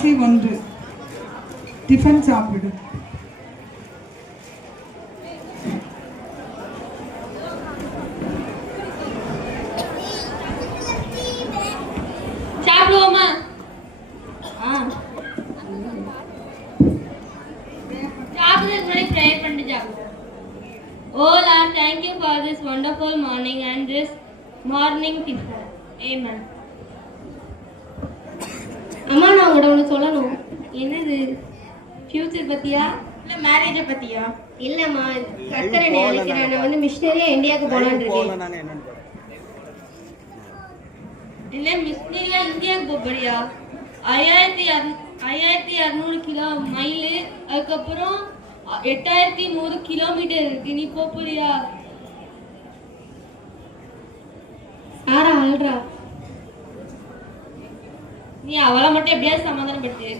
காட்சி 1. டிஃபன் சாப்பிடு. சாப்பிடுவோமா? சாப்பிடுறதுக்கு முன்னாடி ப்ரேயர் பண்ணிட்டு சாப்பிடுவோம். Oh Lord, thank you for this wonderful morning and this morning tiffin. Amen. அம்மா, நான் உங்கள்கிட்ட ஒன்று சொல்லணும். என்னது? ஃபியூச்சர் பத்தியா இல்ல மேரேஜை பத்தியா? இல்லைம்மா, கர்த்தர் என்னை அழைக்கிறேன். நான் வந்து மிஷினரியா இந்தியாவுக்கு போகலான்னு இருக்கேன். என்ன மிஷினரியா இந்தியாவுக்கு போறியா? 5200 கிலோ மைலு, அதுக்கப்புறம் 8100 கிலோமீட்டர் இருக்கு. நீ போறியா? சாரா அல்றா. நீ அவளை மட்டும் எப்படியாவது சமாதானப்படுத்து.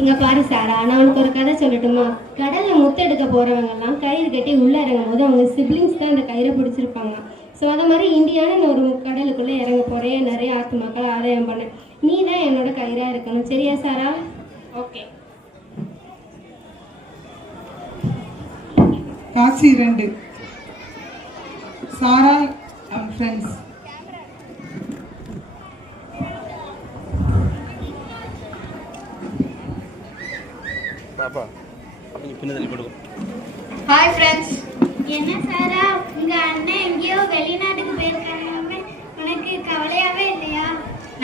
இங்க பாரு சாரா, நான் உனக்கு ஒரு கதை சொல்லட்டுமா? கடல்ல முத்தெடுக்க போறவங்க எல்லாம் கயிறு கட்டி உள்ள இறங்கும் போது அவங்க சிப்ளிங்ஸ் தான் அந்த கயிறை பிடிச்சிருப்பாங்க. ஸோ அதை மாதிரி இந்தியான்னு ஒரு கடலுக்குள்ள இறங்க போறேன். நிறைய ஆத்துமாக்களை ஆதாயம் பண்ணேன். நீ தான் என்னோட கயிறா இருக்கணும். சரியா சாரா? ஓகே. காட்சி 2. சாரா அண்ட் ஃப்ரெண்ட்ஸ். பாப்பா நீ பின்னதலி போடுங்க. Hi friends. என்ன சாரா, உங்க அண்ணன் எங்கேயோ வெளிநாட்டுக்கு போயிருக்காங்க. உனக்கு கவலையாவே இல்லையா?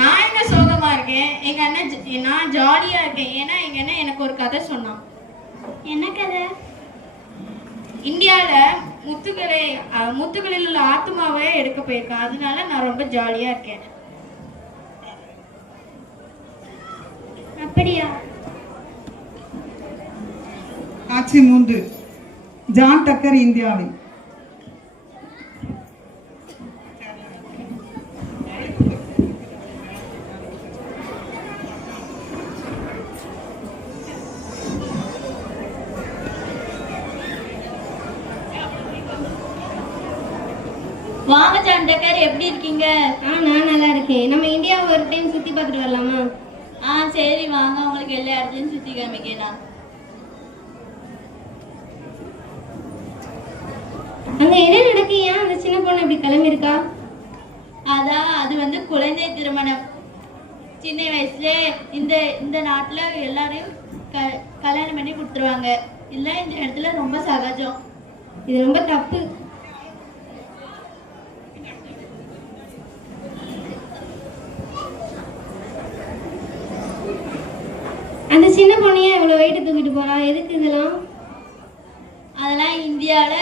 நான் என்ன சோகமா இருக்கேன்? எங்க அண்ணன் நான் ஜாலியா இருக்கேன். ஏன்னா எங்க அண்ணன் எனக்கு ஒரு கதை சொன்னான். என்ன கதை? இந்தியால முத்துகளில் உள்ள ஆத்மாவே எடுக்க போயிருக்கான். அதனால நான் ரொம்ப ஜாலியா இருக்கேன். அப்படியா? காட்சி 3. ஜான் டக்கர் இந்தியாவில். வாங்க ஜான் டக்கர், எப்படி இருக்கீங்க? நான் நல்லா இருக்கேன். நம்ம இந்தியாவை ஒரு டைம் சுத்தி பார்த்துட்டு வரலாமா? சரி வாங்க, உங்களுக்கு எல்லா இடத்தையும் சுத்தி காமிக்கிறேன். அங்க என்ன நடக்கு? ஏன் அந்த சின்ன பொண்ணு அப்படி கிளம்பியிருக்கா? அது வந்து குழந்தை திருமணம். சின்ன வயசுல இந்த நாட்டுல எல்லாரையும் கல்யாணம் பண்ணி கொடுத்துருவாங்க. இல்ல இந்த இடத்துல ரொம்ப சகஜம். இது ரொம்ப தப்பு. அந்த சின்ன பொண்ணையே இவ்வளவு வெயிட்டு தூக்கிட்டு போறா? எதுக்கு இதெல்லாம்? அதெல்லாம் இந்தியால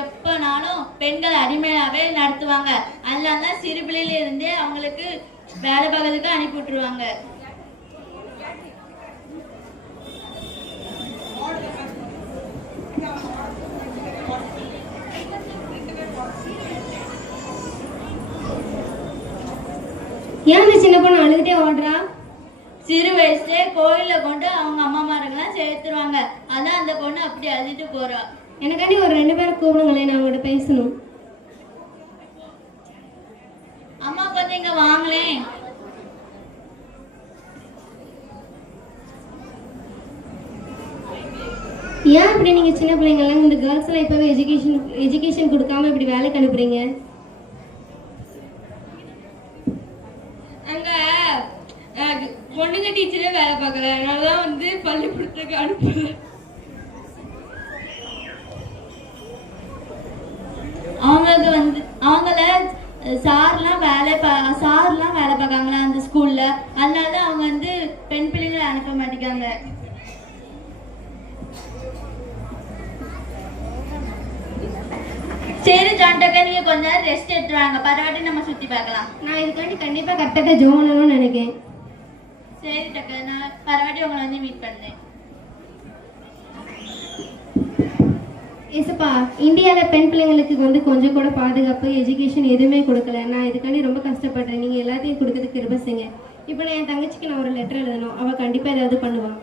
எப்பனாலும் பெண்கள் அடிமையாவே நடத்துவாங்க. அதனால தான் சிறு பிள்ளையில இருந்தே அவங்களுக்கு வேலை பார்க்கறதுக்கு அனுப்பி விட்டுருவாங்க. ஏன் அந்த சின்ன பொண்ணு அழுதுட்டே ஓடுறா? சிறு வயசுல கோயில கொண்டு அவங்க அம்மாமாரெல்லாம் சேர்த்துருவாங்க. அதான் அந்த பொண்ணு அப்படி அழுதுட்டு போறா. எனக்காண்டி ஒரு 2 பேரை கூப்பிடுங்களேன், நான் உங்கள்கிட்ட பேசணும். அம்மா கொஞ்சம் இங்க வாங்களேன். ஏன் இப்படி நீங்க சின்ன பிள்ளைங்கெல்லாம் இந்த கேர்ள்ஸ் எல்லாம் இப்பவே எஜுகேஷன் கொடுக்காம இப்படி வேலைக்கு அனுப்புறீங்க? அங்க பொண்ணுங்க டீச்சரே வேலை பார்க்கல. அதனாலதான் வந்து பள்ளிக்கூடத்துக்கு அனுப்பல. அவங்கள சார்லாம் வேலை பார்க்காங்களா அந்த ஸ்கூல்ல. அதனாலதான் அவங்க வந்து பெண் பிள்ளைங்களை அனுப்ப மாட்டேங்காங்க. சரி ஜான் டக்கர், நீங்க கொஞ்ச நேரம் ரெஸ்ட் எடுத்துருவாங்க. பரவாயில்ல, நம்ம சுத்தி பார்க்கலாம். நான் இதுக்காண்டி கண்டிப்பா கரெக்டாக ஜோன் பண்ணணும்னு நினைக்கிறேன். சரி டக்கர், நான் பரவாயில்ல உங்களை வந்து மீட் பண்ணேன். ஏசப்பா, இந்தியாவில் பெண் பிள்ளைங்களுக்கு வந்து கொஞ்சம் கூட பாதுகாப்பு எஜுகேஷன் எதுவுமே கொடுக்கல. நான் இதுக்காண்டி ரொம்ப கஷ்டப்படுறேன். நீங்கள் எல்லாத்தையும் கொடுக்கறதுக்கு கிருபை செய்யுங்க. இப்போ நான் என் தங்கச்சிக்கு நான் ஒரு லெட்டர் எழுதணும். அவள் கண்டிப்பாக ஏதாவது பண்ணுவான்.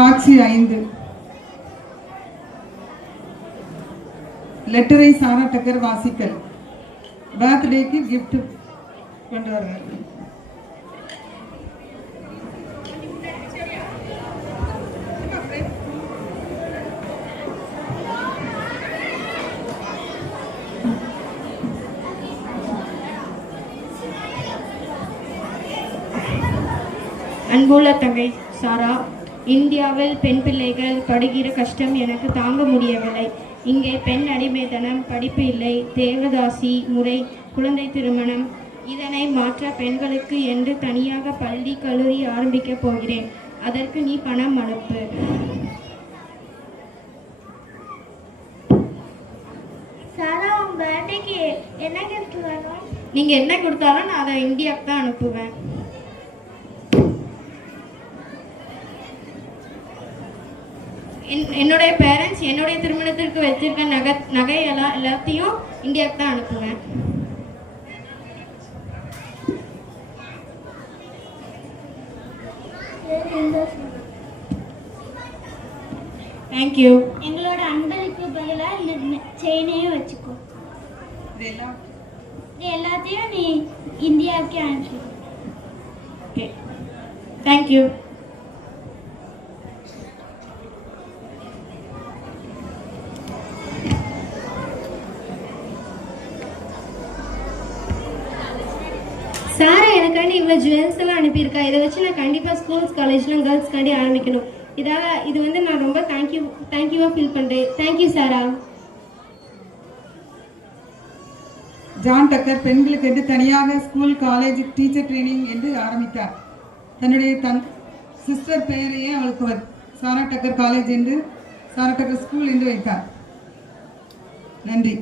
காட்சி 5. லெட்டரை சாரா டக்கர் வாசிக்கல். பர்த்டேக்கு gift கொண்டு வர்றார். அன்புள்ள தங்கை சாரா, இந்தியாவில் பெண் பிள்ளைகள் படுகிற கஷ்டம் எனக்கு தாங்க முடியவில்லை. இங்கே பெண் அடிமைத்தனம், படிப்பு இல்லை, தேவதாசி முறை, குழந்தை திருமணம், இதனை மாற்ற பெண்களுக்கு என்று தனியாக பள்ளி கல்லூரி ஆரம்பிக்கப் போகிறேன். அதற்கு நீ பணம் அனுப்பு. சாரா, உன் பர்த்டேக்கு என்ன கிஃப்ட் வேணும்? நீங்கள் என்ன கொடுத்தாலும் நான் அதை இந்தியாவுக்கு தான் அனுப்புவேன். என்னுடைய பேரண்ட்ஸ் என்னுடைய திருமணத்திற்கு வச்சிருக்க நகையெல்லாம் எல்லாத்தையும் இந்தியாவுக்கு தான் அனுப்புவேன். தேங்க்யூ. எங்களோட அன்பளிப்பு பதிலாக இந்த செயினையும் வச்சுக்கோ. இது எல்லாத்தையும் நீ இந்தியாவுக்கே அனுப்பி. Okay, thank you. சாரா எனக்காண்டி இவ்வளோ ஜுவல்ஸ் எல்லாம் அனுப்பியிருக்கா. இதை வச்சு நான் கண்டிப்பாக ஸ்கூல்ஸ் காலேஜ்லாம் கேர்ள்ஸ்க்காண்டி ஆரம்பிக்கணும். இது வந்து நான் ரொம்ப தேங்க்யூவாக ஃபீல் பண்ணுறேன். தேங்க்யூ சாரா. ஜான் டக்கர் பெண்களுக்கு என்று தனியாக ஸ்கூல், காலேஜ், டீச்சர் ட்ரைனிங் என்று ஆரம்பித்தார். தன்னுடைய சிஸ்டர் பெயரையே அவளுக்கு சாரா டக்கர் காலேஜ் என்று, சாரா டக்கர் ஸ்கூல் என்று வைத்தார். நன்றி.